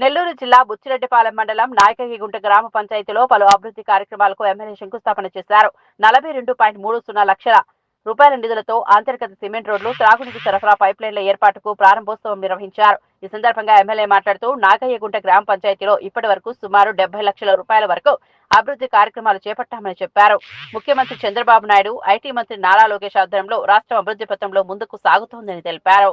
నెల్లూరు జిల్లా బుచ్చిరెడ్డిపాలెం మండలం నాయకగిగుంట గ్రామ పంచాయతీలో పలు అభివృద్ధి కార్యక్రమాలకు ఎమ్మెల్యే శంకుస్థాపన చేశారు. నలభై రెండు పాయింట్ మూడు సున్నా లక్షల రూపాయల నిధులతో అంతర్గత సిమెంట్ రోడ్లు త్రాగునీటి సరఫరా పైప్ లైన్ల ఏర్పాటుకు ప్రారంభోత్సవం నిర్వహించారు. ఈ సందర్భంగా ఎమ్మెల్యే మాట్లాడుతూ నాగయ్యగుంట గ్రామ పంచాయతీలో ఇప్పటి వరకు సుమారు డెబ్బై లక్షల రూపాయల వరకు అభివృద్ధి కార్యక్రమాలు చేపట్టామని చెప్పారు. ముఖ్యమంత్రి చంద్రబాబు నాయుడు ఐటీ మంత్రి నారా లోకేష్ ఆధ్వర్యంలో రాష్ట్రం అభివృద్ధి పథంలో ముందుకు సాగుతోందని తెలిపారు.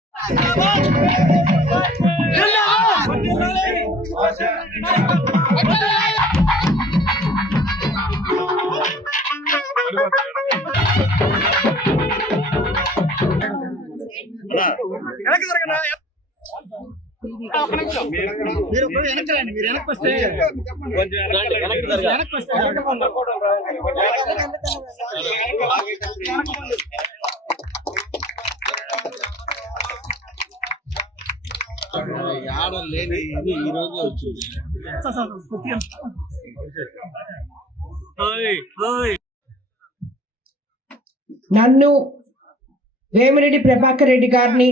మీరు ఒక్కరు వెనక్కి రండి మీరు వెనక్కి వస్తే వెనక్కి వస్తే ఆడ లేని ఇది ఈ రోజు వచ్చింది. నన్ను వేమిరెడ్డి ప్రభాకర్ రెడ్డి గారిని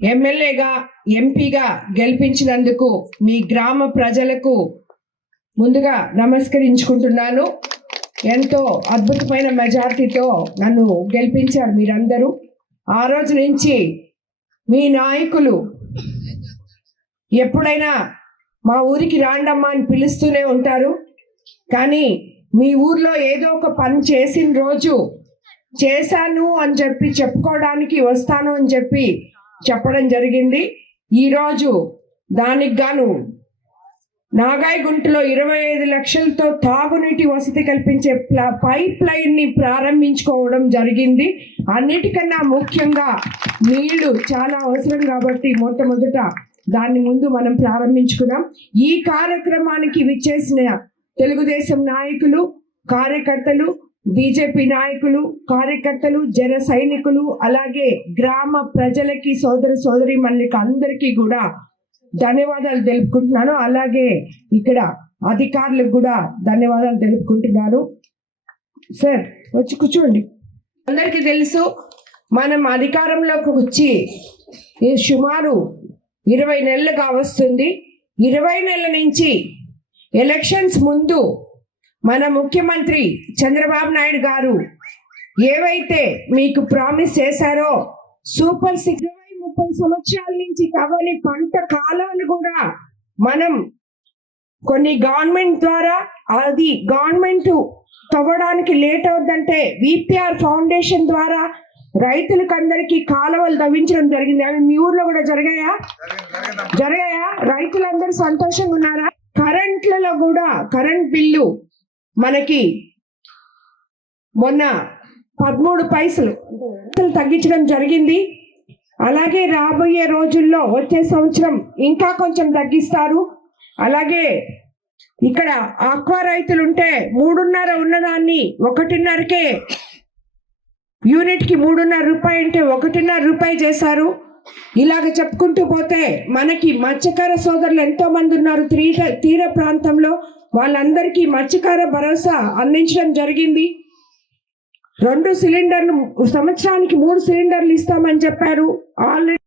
ఎమ్మెల్యేగా ఎంపీగా గెలిపించినందుకు మీ గ్రామ ప్రజలకు ముందుగా నమస్కరించుకుంటున్నాను. ఎంతో అద్భుతమైన మెజార్టీతో నన్ను గెలిపించారు మీరందరూ. ఆ రోజు నుంచి మీ నాయకులు ఎప్పుడైనా మా ఊరికి రాండమ్మా అని పిలుస్తూనే ఉంటారు. కానీ మీ ఊర్లో ఏదో ఒక పని చేసిన రోజు చేశాను అని చెప్పి చెప్పుకోవడానికి వస్తాను అని చెప్పి చెప్పడం జరిగింది. ఈరోజు దానికి గాను నాగాయగుంటలో ఇరవై ఐదు లక్షలతో తాగునీటి వసతి కల్పించే పైప్ లైన్ని ప్రారంభించుకోవడం జరిగింది. అన్నిటికన్నా ముఖ్యంగా నీళ్ళు చాలా అవసరం కాబట్టి మొట్టమొదట దాన్ని ముందు మనం ప్రారంభించుకున్నాం ఈ కార్యక్రమానికి విచ్చేసిన తెలుగుదేశం నాయకులు కార్యకర్తలు బీజేపీ నాయకులు కార్యకర్తలు జన సైనికులు అలాగే గ్రామ ప్రజలకి సోదర సోదరి మళ్ళీకి అందరికీ కూడా ధన్యవాదాలు తెలుపుకుంటున్నాను. అలాగే ఇక్కడ అధికారులకు కూడా ధన్యవాదాలు తెలుపుకుంటున్నాను. సార్ వచ్చి కూర్చోండి. అందరికీ తెలుసు మనం అధికారంలోకి వచ్చి ఈ సుమారు ఇరవై నెలలుగా వస్తుంది. ఇరవై నెలల నుంచి ఎలక్షన్స్ ముందు మన ముఖ్యమంత్రి చంద్రబాబు నాయుడు గారు ఏవైతే మీకు ప్రామిస్ చేశారో సూపర్ సిక్స్ ఇరవై ముప్పై సంవత్సరాల నుంచి కావాలి. పంట కాలాలు కూడా మనం కొన్ని గవర్నమెంట్ ద్వారా అది గవర్నమెంట్ తవ్వడానికి లేట్ అవుద్దంటే విపిఆర్ ఫౌండేషన్ ద్వారా రైతులకు అందరికీ కాలువలు తవ్వించడం జరిగింది. అవి మీ ఊర్లో కూడా జరిగాయా? జరిగాయా? రైతులందరూ సంతోషంగా ఉన్నారా? కరెంట్లలో కూడా కరెంట్ బిల్లు మనకి మొన్న పదమూడు పైసలు పైసలు తగ్గించడం జరిగింది. అలాగే రాబోయే రోజుల్లో వచ్చే సంవత్సరం ఇంకా కొంచెం తగ్గిస్తారు. అలాగే ఇక్కడ ఆక్వా రైతులు ఉంటే మూడున్నర ఉన్నదాన్ని ఒకటిన్నరకే యూనిట్కి మూడున్నర రూపాయి అంటే ఒకటిన్నర రూపాయి చేశారు. ఇలాగ చెప్పుకుంటూ పోతే మనకి మత్స్యకార సోదరులు ఎంతో మంది ఉన్నారు. తీర తీర ప్రాంతంలో వాళ్ళందరికీ మత్స్యకార భరోసా అందించడం జరిగింది. రెండు సిలిండర్లు సంవత్సరానికి మూడు సిలిండర్లు ఇస్తామని చెప్పారు. ఆల్రెడీ